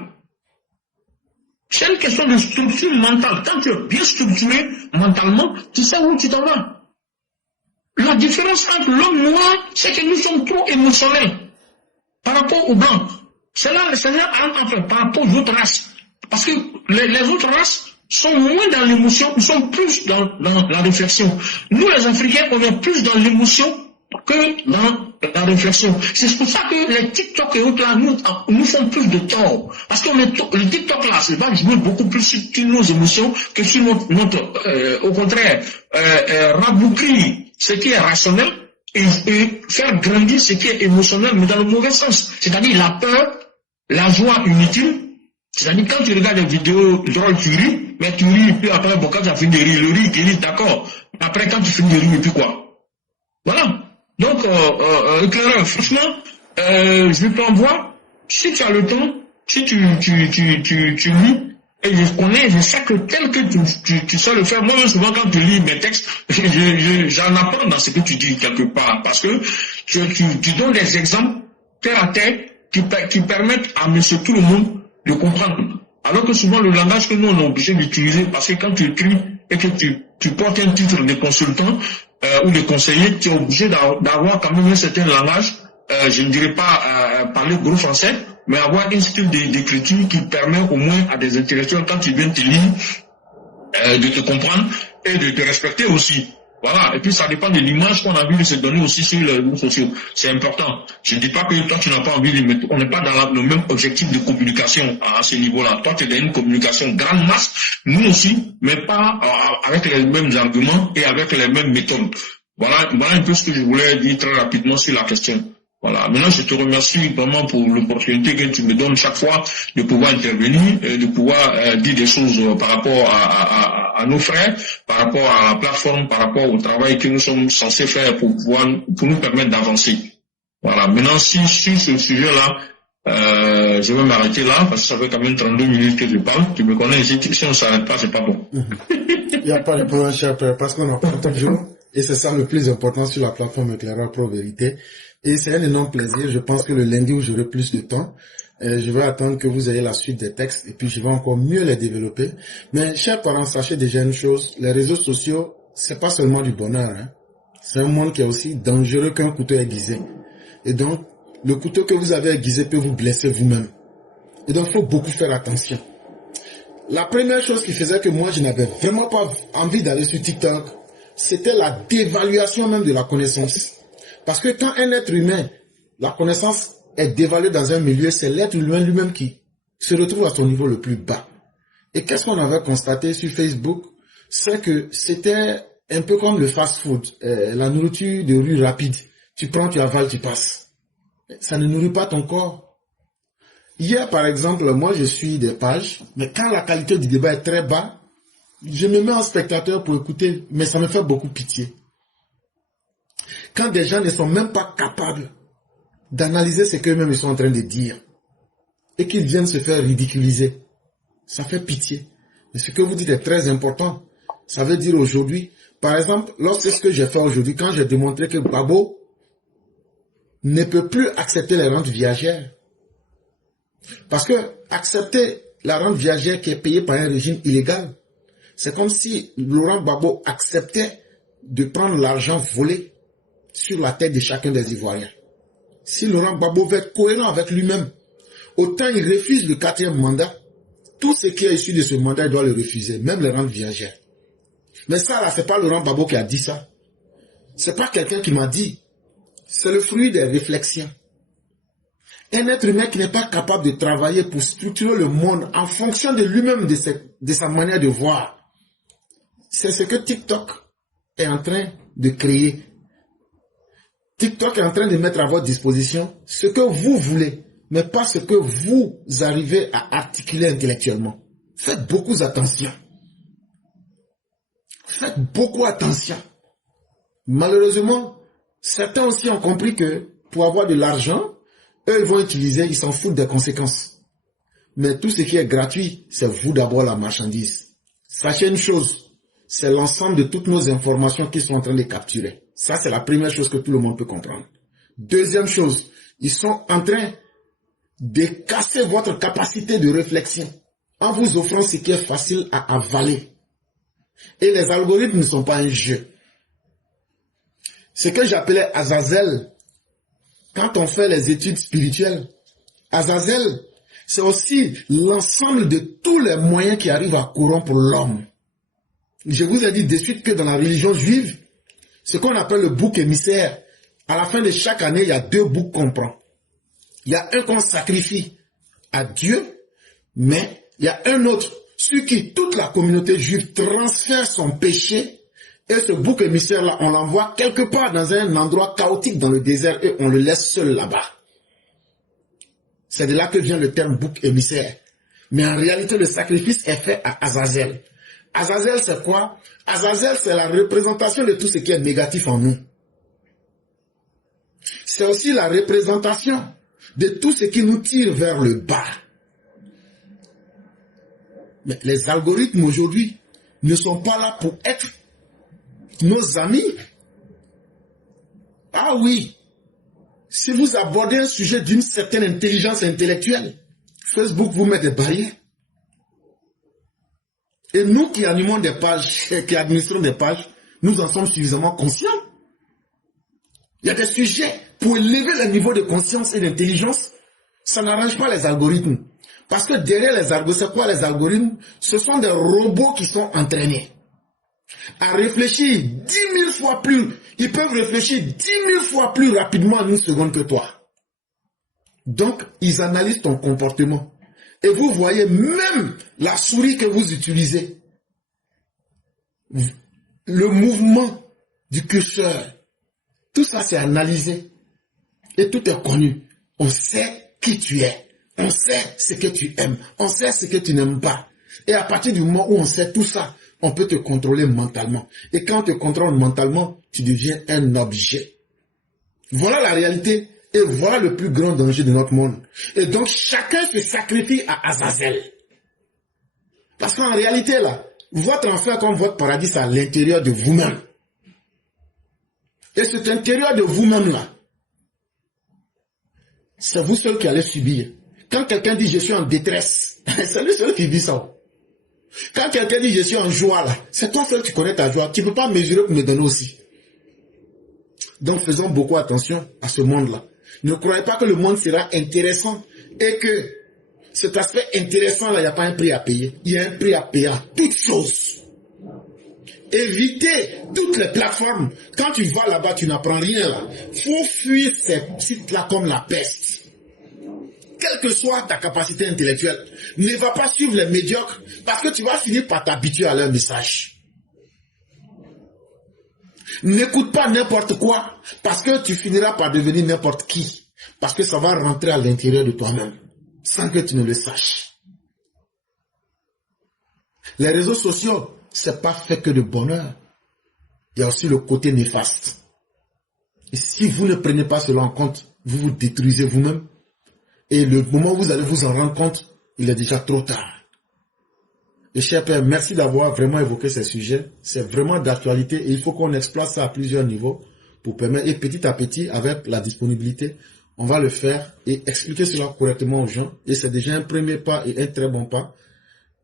C'est une question de structure mentale. Quand tu es bien structuré mentalement, tu sais où tu t'en vas. La différence entre l'homme noir, c'est que nous sommes trop émotionnels par rapport aux blancs. C'est là enfin, par rapport aux autres races. Parce que les autres races sont moins dans l'émotion, ils sont plus dans la réflexion. Nous, les Africains, on est plus dans l'émotion que dans la réflexion. C'est pour ça que les TikTok et autres là, nous font plus de tort. Parce que le TikTok là, c'est va jouer beaucoup plus sur nos émotions que sur notre au contraire, raboucrer ce qui est rationnel et faire grandir ce qui est émotionnel, mais dans le mauvais sens. C'est-à-dire la peur, la joie inutile. C'est-à-dire quand tu regardes des vidéos drôles, tu ris, mais tu ris, et puis après, bon, quand tu as fini de rire, le riz, tu ris, d'accord. Après, quand tu finis de rire, et puis quoi? Voilà. Donc, éclaireur, franchement, je t'envoie, si tu as le temps, si tu lis, et je sais que tel que tu sais le faire, moi souvent quand tu lis mes textes, j'en apprends dans ce que tu dis quelque part, parce que tu donnes des exemples terre à terre qui permettent à monsieur tout le monde de comprendre. Alors que souvent le langage que nous on est obligé d'utiliser, parce que quand tu écris et que tu portes un titre de consultant ou de conseiller, tu es obligé d'avoir quand même un certain langage, je ne dirais pas parler gros français, mais avoir un style d'écriture qui permet au moins à des intellectuels, quand tu viens te lire, de te comprendre et de te respecter aussi. Voilà. Et puis ça dépend de l'image qu'on a envie de se donner aussi sur les réseaux sociaux. C'est important. Je ne dis pas que toi tu n'as pas envie de mettre, on n'est pas dans le même objectif de communication à ce niveau-là. Toi tu es dans une communication grande masse, nous aussi, mais pas avec les mêmes arguments et avec les mêmes méthodes. Voilà un peu ce que je voulais dire très rapidement sur la question. Voilà. Maintenant, je te remercie vraiment pour l'opportunité que tu me donnes chaque fois de pouvoir intervenir, de pouvoir dire des choses par rapport à nos frères, par rapport à la plateforme, par rapport au travail que nous sommes censés faire pour nous permettre d'avancer. Voilà. Maintenant, si sur ce sujet-là, je vais m'arrêter là parce que ça fait quand même 32 minutes que je parle. Tu me connais ici. Si on s'arrête pas, c'est pas bon. Il n'y a pas de problème, cher père, parce qu'on n'a pas toujours. Et c'est ça le plus important sur la plateforme Éclaireur Pro Vérité. Et c'est un énorme plaisir. Je pense que le lundi où j'aurai plus de temps, je vais attendre que vous ayez la suite des textes et puis je vais encore mieux les développer. Mais chers parents, sachez déjà une chose, les réseaux sociaux, c'est pas seulement du bonheur, hein. C'est un monde qui est aussi dangereux qu'un couteau aiguisé. Et donc, le couteau que vous avez aiguisé peut vous blesser vous-même. Et donc, il faut beaucoup faire attention. La première chose qui faisait que moi, je n'avais vraiment pas envie d'aller sur TikTok, c'était la dévaluation même de la connaissance. Parce que quand un être humain, la connaissance est dévaluée dans un milieu, c'est l'être humain lui-même qui se retrouve à son niveau le plus bas. Et qu'est-ce qu'on avait constaté sur Facebook? C'est que c'était un peu comme le fast-food, la nourriture de rue rapide. Tu prends, tu avales, tu passes. Ça ne nourrit pas ton corps. Hier, par exemple, moi je suis des pages, mais quand la qualité du débat est très bas, je me mets en spectateur pour écouter, mais ça me fait beaucoup pitié. Quand des gens ne sont même pas capables d'analyser ce qu'eux-mêmes sont en train de dire et qu'ils viennent se faire ridiculiser, ça fait pitié. Mais ce que vous dites est très important. Ça veut dire aujourd'hui, par exemple, lorsque ce que j'ai fait aujourd'hui, quand j'ai démontré que Babo ne peut plus accepter les rentes viagères, parce que accepter la rente viagère qui est payée par un régime illégal, c'est comme si Laurent Gbagbo acceptait de prendre l'argent volé sur la tête de chacun des Ivoiriens. Si Laurent Gbagbo veut être cohérent avec lui-même, autant il refuse le 4e mandat, tout ce qui est issu de ce mandat, il doit le refuser, même les rentes viagères. Mais ça, là, c'est pas Laurent Gbagbo qui a dit ça. C'est pas quelqu'un qui m'a dit. C'est le fruit des réflexions. Un être humain qui n'est pas capable de travailler pour structurer le monde en fonction de lui-même, de sa manière de voir. C'est ce que TikTok est en train de créer. TikTok est en train de mettre à votre disposition ce que vous voulez. mais pas ce que vous arrivez à articuler intellectuellement. Faites beaucoup attention. Faites beaucoup attention. Malheureusement, certains aussi ont compris que pour avoir de l'argent, eux, ils vont utiliser, ils s'en foutent des conséquences. Mais tout ce qui est gratuit, c'est vous d'abord la marchandise. Sachez une chose, c'est l'ensemble de toutes nos informations qu'ils sont en train de capturer. Ça, c'est la première chose que tout le monde peut comprendre. Deuxième chose, ils sont en train de casser votre capacité de réflexion en vous offrant ce qui est facile à avaler. Et les algorithmes ne sont pas un jeu. Ce que j'appelais Azazel, quand on fait les études spirituelles, Azazel, c'est aussi l'ensemble de tous les moyens qui arrivent à corrompre l'homme. Je vous ai dit de suite que dans la religion juive, ce qu'on appelle le bouc émissaire, à la fin de chaque année, il y a 2 boucs qu'on prend. Il y a un qu'on sacrifie à Dieu, mais il y a un autre sur qui toute la communauté juive transfère son péché, et ce bouc émissaire-là, on l'envoie quelque part dans un endroit chaotique dans le désert et on le laisse seul là-bas. C'est de là que vient le terme bouc émissaire. Mais en réalité, le sacrifice est fait à Azazel. Azazel, c'est quoi? Azazel, c'est la représentation de tout ce qui est négatif en nous. C'est aussi la représentation de tout ce qui nous tire vers le bas. Mais les algorithmes aujourd'hui ne sont pas là pour être nos amis. Ah oui, si vous abordez un sujet d'une certaine intelligence intellectuelle, Facebook vous met des barrières. Et nous qui animons des pages, qui administrons des pages, nous en sommes suffisamment conscients. Il y a des sujets pour élever le niveau de conscience et d'intelligence, ça n'arrange pas les algorithmes. Parce que derrière les algorithmes, c'est quoi les algorithmes? Ce sont des robots qui sont entraînés à réfléchir 10 000 fois plus. Ils peuvent réfléchir 10 000 fois plus rapidement en une seconde que toi. Donc, ils analysent ton comportement. Et vous voyez même la souris que vous utilisez. Le mouvement du curseur. Tout ça, c'est analysé. Et tout est connu. On sait qui tu es. On sait ce que tu aimes. On sait ce que tu n'aimes pas. Et à partir du moment où on sait tout ça, on peut te contrôler mentalement. Et quand on te contrôle mentalement, tu deviens un objet. Voilà la réalité. Et voilà le plus grand danger de notre monde. Et donc, chacun se sacrifie à Azazel. Parce qu'en réalité, là, votre enfer comme votre paradis, c'est à l'intérieur de vous-même. Et cet intérieur de vous-même, là, c'est vous seul qui allez subir. Quand quelqu'un dit « je suis en détresse », c'est lui seul qui vit ça. Quand quelqu'un dit « je suis en joie », là, c'est toi seul qui connais ta joie. Tu ne peux pas mesurer pour me donner aussi. Donc, faisons beaucoup attention à ce monde-là. Ne croyez pas que le monde sera intéressant et que cet aspect intéressant-là, il n'y a pas un prix à payer. Il y a un prix à payer à toutes choses. Évitez toutes les plateformes. Quand tu vas là-bas, tu n'apprends rien là. Il faut fuir ces sites-là comme la peste. Quelle que soit ta capacité intellectuelle, ne va pas suivre les médiocres parce que tu vas finir par t'habituer à leur message. N'écoute pas n'importe quoi parce que tu finiras par devenir n'importe qui. Parce que ça va rentrer à l'intérieur de toi-même sans que tu ne le saches. Les réseaux sociaux, c'est pas fait que de bonheur. Il y a aussi le côté néfaste. Et si vous ne prenez pas cela en compte, vous vous détruisez vous-même. Et le moment où vous allez vous en rendre compte, il est déjà trop tard. Et cher Père, merci d'avoir vraiment évoqué ces sujets. C'est vraiment d'actualité et il faut qu'on exploite ça à plusieurs niveaux pour permettre, et petit à petit, avec la disponibilité, on va le faire et expliquer cela correctement aux gens. Et c'est déjà un premier pas et un très bon pas.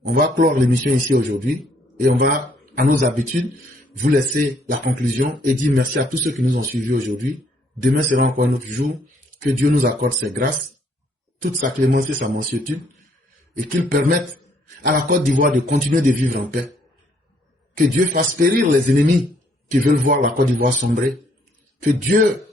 On va clore l'émission ici aujourd'hui et on va, à nos habitudes, vous laisser la conclusion et dire merci à tous ceux qui nous ont suivis aujourd'hui. Demain sera encore un autre jour. Que Dieu nous accorde ses grâces, toute sa clémence et sa mansuétude, et qu'il permette à la Côte d'Ivoire de continuer de vivre en paix. Que Dieu fasse périr les ennemis qui veulent voir la Côte d'Ivoire sombrer. Que Dieu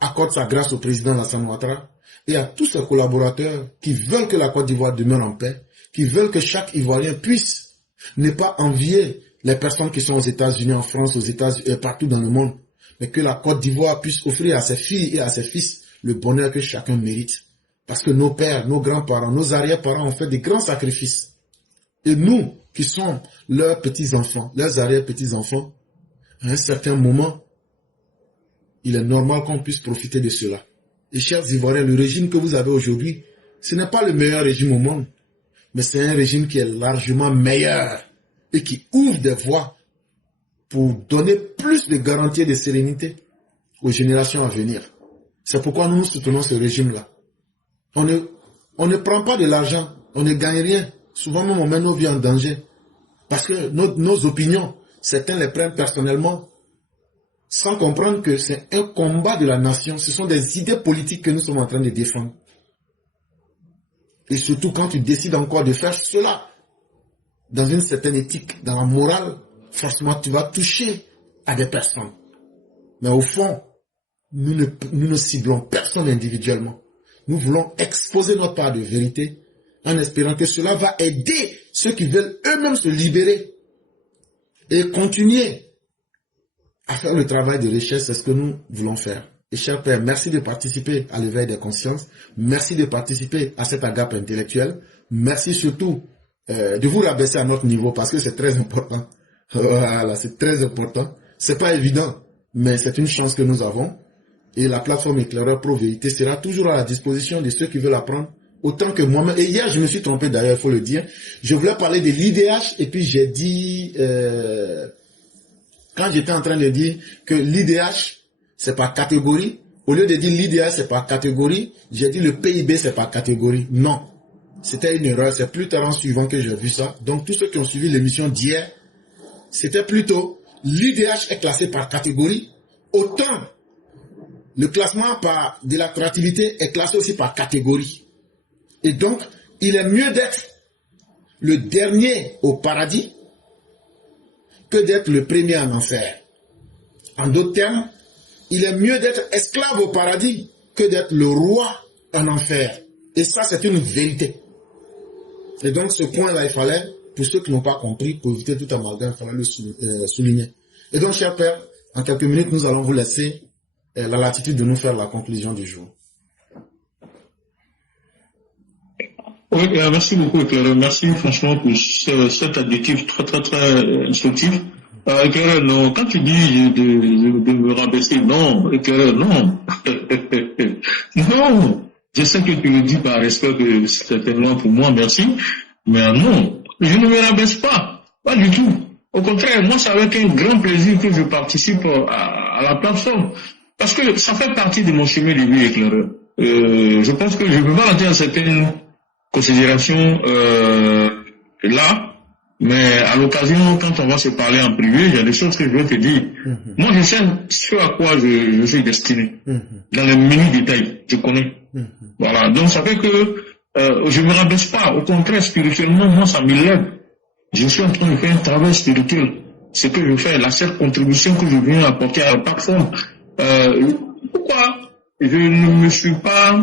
accorde sa grâce au président Alassane Ouattara et à tous ses collaborateurs qui veulent que la Côte d'Ivoire demeure en paix, qui veulent que chaque Ivoirien puisse ne pas envier les personnes qui sont aux États-Unis, en France, aux États-Unis et partout dans le monde, mais que la Côte d'Ivoire puisse offrir à ses filles et à ses fils le bonheur que chacun mérite. Parce que nos pères, nos grands-parents, nos arrière-parents ont fait des grands sacrifices. Et nous, qui sommes leurs petits-enfants, leurs arrière-petits-enfants, à un certain moment, il est normal qu'on puisse profiter de cela. Et chers Ivoiriens, le régime que vous avez aujourd'hui, ce n'est pas le meilleur régime au monde, mais c'est un régime qui est largement meilleur et qui ouvre des voies pour donner plus de garanties et de sérénité aux générations à venir. C'est pourquoi nous soutenons ce régime-là. On ne prend pas de l'argent, on ne gagne rien. Souvent même on met nos vies en danger. Parce que nos opinions, certains les prennent personnellement, sans comprendre que c'est un combat de la nation. Ce sont des idées politiques que nous sommes en train de défendre. Et surtout quand tu décides encore de faire cela, dans une certaine éthique, dans la morale, forcément tu vas toucher à des personnes. Mais au fond, nous ne ciblons personne individuellement. Nous voulons exposer notre part de vérité en espérant que cela va aider ceux qui veulent eux-mêmes se libérer et continuer à faire le travail de recherche. C'est ce que nous voulons faire. Et chers pères, merci de participer à l'éveil des consciences. Merci de participer à cette agape intellectuelle. Merci surtout de vous rabaisser à notre niveau parce que c'est très important. Voilà, c'est très important. C'est pas évident, mais c'est une chance que nous avons. Et la plateforme Éclaireur Pro Vérité sera toujours à la disposition de ceux qui veulent apprendre autant que moi-même. Et hier, je me suis trompé d'ailleurs, il faut le dire. Je voulais parler de l'IDH et puis j'ai dit, quand j'étais en train de dire que l'IDH, c'est par catégorie, au lieu de dire l'IDH, c'est par catégorie, j'ai dit le PIB, c'est par catégorie. Non, c'était une erreur. C'est plus tard en suivant que j'ai vu ça. Donc, tous ceux qui ont suivi l'émission d'hier, c'était plutôt l'IDH est classé par catégorie, autant le classement de la créativité est classé aussi par catégorie. Et donc, il est mieux d'être le dernier au paradis que d'être le premier en enfer. En d'autres termes, il est mieux d'être esclave au paradis que d'être le roi en enfer. Et ça, c'est une vérité. Et donc, ce point-là, il fallait, pour ceux qui n'ont pas compris, pour éviter tout amalgame, il fallait le souligner. Et donc, chers pères, en quelques minutes, nous allons vous laisser la latitude de nous faire la conclusion du jour. Oui, merci beaucoup, Éclaireur. Merci franchement pour cet adjectif très, très, très instructif. Éclaireur, non, quand tu dis de me rabaisser, non, Éclaireur, non. Non, je sais que tu le dis par respect que c'est certainement pour moi, merci, mais non, je ne me rabaisse pas du tout. Au contraire, moi, c'est avec un grand plaisir que je participe à la plateforme. Parce que ça fait partie de mon chemin de vie, Éclaireur. Je pense que je peux pas rentrer dans certaines considérations là, mais à l'occasion, quand on va se parler en privé, il y a des choses que je vais te dire. Moi, je sais ce à quoi je suis destiné. Dans les mini détails, je connais. Voilà. Donc, ça fait que je me rabaisse pas. Au contraire, spirituellement, moi, ça m'élève. Je suis en train de faire un travail spirituel. Ce que je fais, la seule contribution que je viens apporter à la plateforme. Pourquoi je ne me suis pas...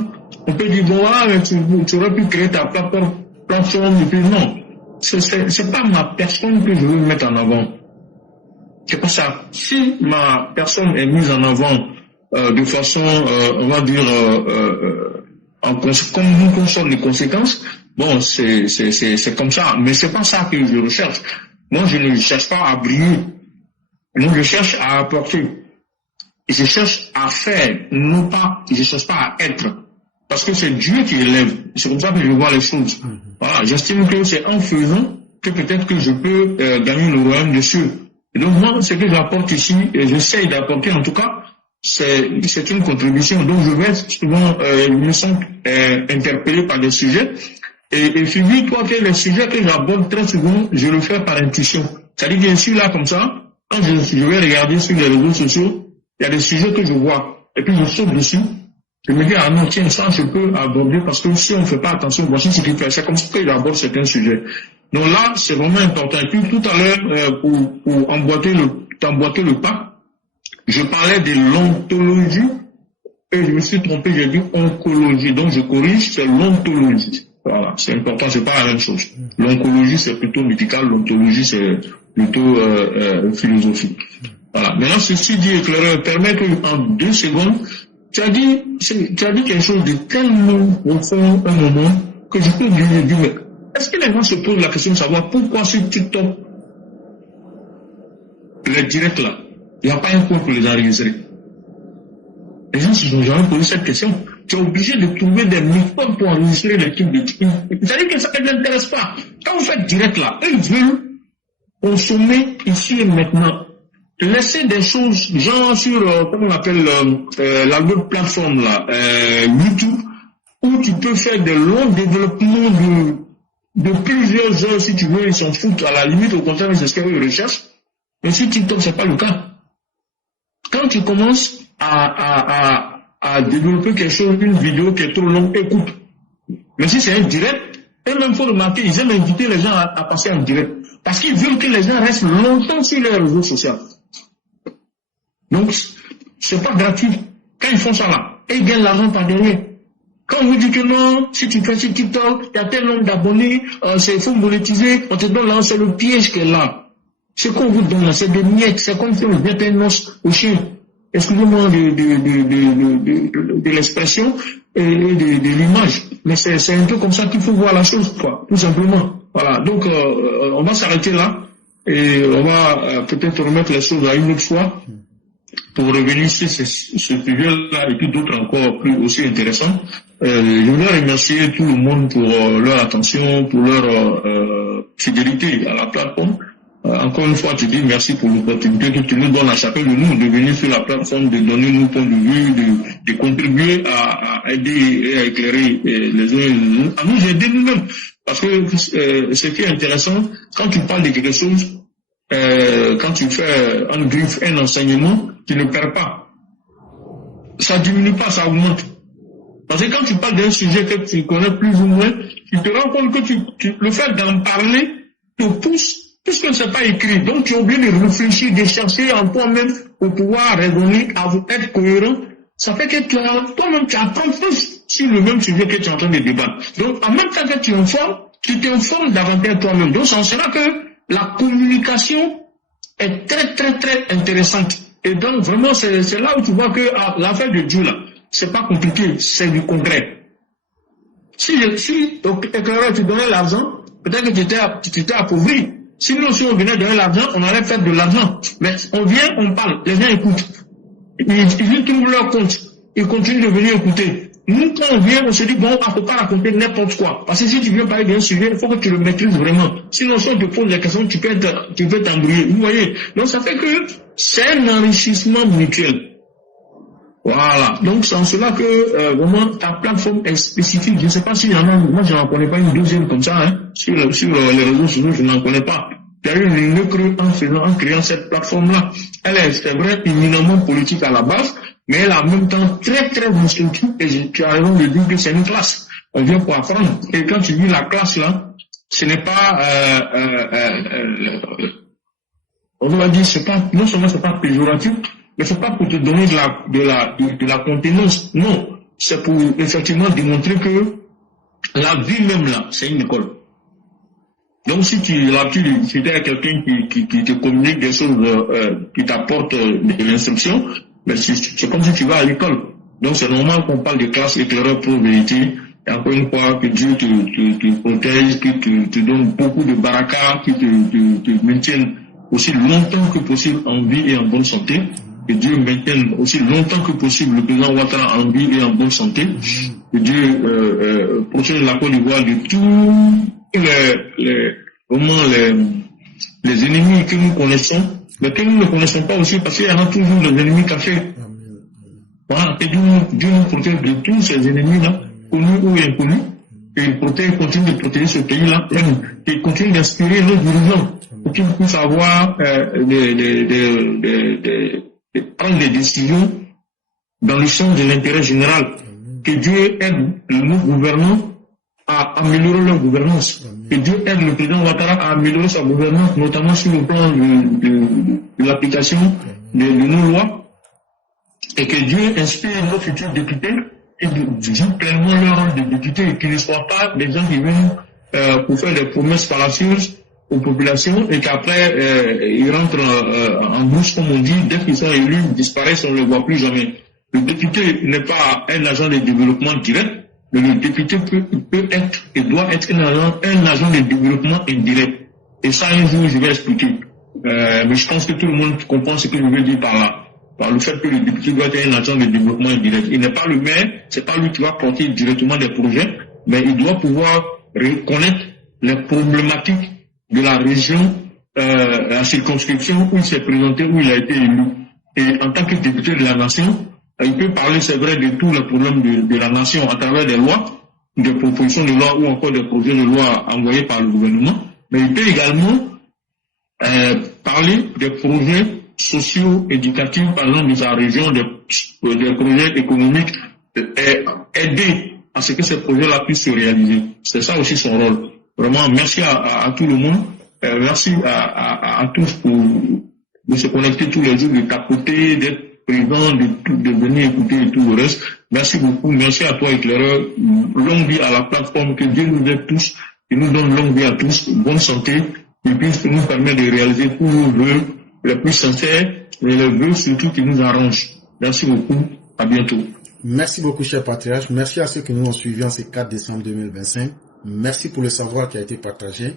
On peut dire, bon, tu aurais pu créer ta plateforme, et puis non. C'est pas ma personne que je veux mettre en avant. C'est pas ça. Si ma personne est mise en avant de façon, on va dire, comme nous consomme les conséquences, bon, c'est comme ça. Mais c'est pas ça que je recherche. Moi, je ne cherche pas à briller. Moi, je cherche à apporter. Je cherche à faire, non pas, je cherche pas à être. Parce que c'est Dieu qui élève. C'est comme ça que je vois les choses. Voilà, j'estime que c'est en faisant que peut-être que je peux gagner le royaume des cieux. Et donc moi, ce que j'apporte ici, et j'essaye d'apporter en tout cas, c'est une contribution. Donc je vais souvent, je me sens interpellé par des sujets. Et figure-toi que les sujets que j'aborde très souvent, je le fais par intuition. C'est-à-dire que je suis là comme ça, quand je vais regarder sur les réseaux sociaux, il y a des sujets que je vois, et puis je saute dessus, je me dis, ah non, tiens, ça je peux aborder, parce que si on ne fait pas attention, voici ce qu'il fait, c'est comme ça que j'aborde certains sujets. Donc là, c'est vraiment important. Et puis tout à l'heure, pour emboîter le pas, je parlais de l'ontologie, et je me suis trompé, j'ai dit oncologie, donc je corrige, c'est l'ontologie. Voilà, c'est important, c'est pas la même chose. L'oncologie, c'est plutôt médical, l'ontologie, c'est plutôt philosophique. Voilà. Maintenant, ceci dit, Éclaireur, permet qu'en 2 secondes, tu as dit quelque chose de tellement profond un moment que je peux lui dire, mais est-ce que les gens se posent la question de savoir pourquoi sur TikTok, les directs là, il n'y a pas un code pour les enregistrer? Les gens se sont jamais posé cette question. Tu es obligé de trouver des méthodes pour enregistrer les trucs de TikTok. C'est-à-dire que ça ne les intéresse pas. Quand vous faites direct là, eux ils veulent consommer ici et maintenant. Laissez des choses, genre sur, comment on appelle, la web plateforme là, YouTube, où tu peux faire de longs développements de plusieurs heures si tu veux, ils s'en foutent. À la limite, au contraire, c'est ce qu'ils recherchent. Mais sur TikTok, c'est pas le cas. Quand tu commences à développer quelque chose, une vidéo qui est trop longue, écoute. Mais si c'est un direct, et même faut remarquer, ils aiment inviter les gens à passer en direct. Parce qu'ils veulent que les gens restent longtemps sur les réseaux sociaux. Donc, c'est pas gratuit. Quand ils font ça là, et ils gagnent l'argent par derrière. Quand on vous dit que non, si tu fais sur TikTok, il y a tel nombre d'abonnés, c'est faut monétiser, on te donne là, c'est le piège qui est là. Ce qu'on vous donne là, c'est des miettes, c'est comme si on mettait un os au chien. Excusez-moi de l'expression et de l'image. Mais c'est un peu comme ça qu'il faut voir la chose, quoi, tout simplement. Voilà. Donc, on va s'arrêter là et on va peut-être remettre les choses à une autre fois pour revenir sur ce sujet-là et puis d'autres encore plus aussi intéressants. Je voudrais remercier tout le monde pour leur attention, pour leur fidélité à la plateforme. Encore une fois, tu dis merci pour l'opportunité que tu nous donnes à chacun de nous de venir sur la plateforme, de donner nos points de vue, de contribuer à aider et à éclairer les uns et les autres, à nous aider nous-mêmes. Parce que ce qui est intéressant, quand tu parles de quelque chose, quand tu fais un enseignement, tu ne perds pas. Ça diminue pas, ça augmente. Parce que quand tu parles d'un sujet que tu connais plus ou moins, tu te rends compte que le fait d'en parler te pousse, puisque ne c'est pas écrit. Donc tu es obligé de réfléchir, de chercher en toi-même pour pouvoir raisonner, à être cohérent. Ça fait que toi-même tu apprends plus sur le même sujet que tu es en train de débattre. Donc en même temps que tu t'informes davantage toi-même. Donc c'est là que la communication est très très très intéressante. Et donc vraiment c'est là où tu vois que l'affaire de Dieu là, c'est pas compliqué, c'est du concret. Si éclaireur tu donnais l'argent, peut-être que tu t'étais appauvri. Sinon, si on venait donner l'argent, on allait faire de l'argent. Mais on vient, on parle, les gens écoutent. Ils trouvent leur compte. Ils continuent de venir écouter. Nous, quand on vient, on se dit, bon, on ne peut pas raconter n'importe quoi. Parce que si tu viens parler d'un sujet, il faut que tu le maîtrises vraiment. Sinon, si on te pose la question, tu peux t'embrouiller. Vous voyez? Donc, ça fait que c'est un enrichissement mutuel. Voilà. Donc, c'est en cela que, vraiment, ta plateforme est spécifique. Je ne sais pas s'il y en a, moi, je n'en connais pas une deuxième comme ça, hein. Sur les réseaux sociaux, je n'en connais pas. Il y a eu une crue en créant cette plateforme-là. Elle est, c'est vrai, éminemment politique à la base, mais elle est en même temps très, très instructive, et tu as raison de dire que c'est une classe. On vient pour apprendre. Et quand tu dis la classe, là, ce n'est pas, on va dire, c'est pas, non seulement c'est pas péjoratif, mais c'est pas pour te donner de la contenance. Non. C'est pour, effectivement, démontrer que la vie même, là, c'est une école. Donc, si tu es quelqu'un qui te communique des choses, qui t'apporte de l'instruction, mais c'est comme si tu vas à l'école. Donc, c'est normal qu'on parle de classe éclaireur pour vérité. Et encore une fois, que Dieu te protège, que te donne beaucoup de baraka, qui te maintienne aussi longtemps que possible en vie et en bonne santé. Que Dieu maintienne aussi longtemps que possible le président Ouattara en vie et en bonne santé. Que Dieu protège la Côte d'Ivoire de tous les ennemis que nous connaissons, mais que nous ne connaissons pas aussi, parce qu'il y en a toujours des ennemis cachés. Voilà. Et Dieu nous protège de tous ces ennemis-là, connus ou inconnus, et il continue de protéger ce pays-là, et il continue d'inspirer nos dirigeants pour qu'ils puissent avoir prendre des décisions dans le sens de l'intérêt général. Que Dieu aide nos gouvernants à améliorer leur gouvernance. Que Dieu aide le président Ouattara à améliorer sa gouvernance, notamment sur le plan de l'application de nos lois. Et que Dieu inspire nos futurs députés et jouent pleinement leur rôle de député et qu'ils ne soient pas des gens qui viennent pour faire des promesses fallacieuses aux populations et qu'après ils rentrent en brousse, comme on dit, dès qu'ils sont élus, ils disparaissent, on ne les voit plus jamais. Le député n'est pas un agent de développement direct, mais le député peut être et doit être un agent de développement indirect. Et ça, un jour, je vais expliquer. Mais je pense que tout le monde comprend ce que je veux dire par là. Par le fait que le député doit être un agent de développement indirect. Il n'est pas le maire, c'est pas lui qui va porter directement des projets, mais il doit pouvoir reconnaître les problématiques de la région, la circonscription où il s'est présenté, où il a été élu. Et en tant que député de la nation, il peut parler, c'est vrai, de tous les problèmes de la nation à travers des lois, des propositions de loi ou encore des projets de loi envoyés par le gouvernement, mais il peut également parler des projets sociaux, éducatifs, par exemple, de sa région, des projets économiques, aider à ce que ces projets-là puissent se réaliser. C'est ça aussi son rôle. Vraiment, merci à tout le monde. Merci à tous de se connecter tous les jours, de tapoter, d'être présent, de venir écouter et tout le reste. Merci beaucoup. Merci à toi, éclaireur. Longue vie à la plateforme. Que Dieu nous aide tous et nous donne longue vie à tous. Bonne santé. Et puis, nous permet de réaliser tous nos vœux les plus sincères et les vœux surtout qui nous arrangent. Merci beaucoup. À bientôt. Merci beaucoup, cher patriarche. Merci à ceux qui nous ont suivis en ce 4 décembre 2025. Merci pour le savoir qui a été partagé.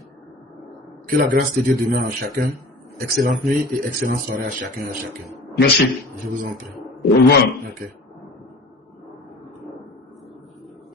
Que la grâce de Dieu demeure à chacun. Excellente nuit et excellente soirée à chacun et à chacun. Merci. Je vous en prie. Au revoir. Okay.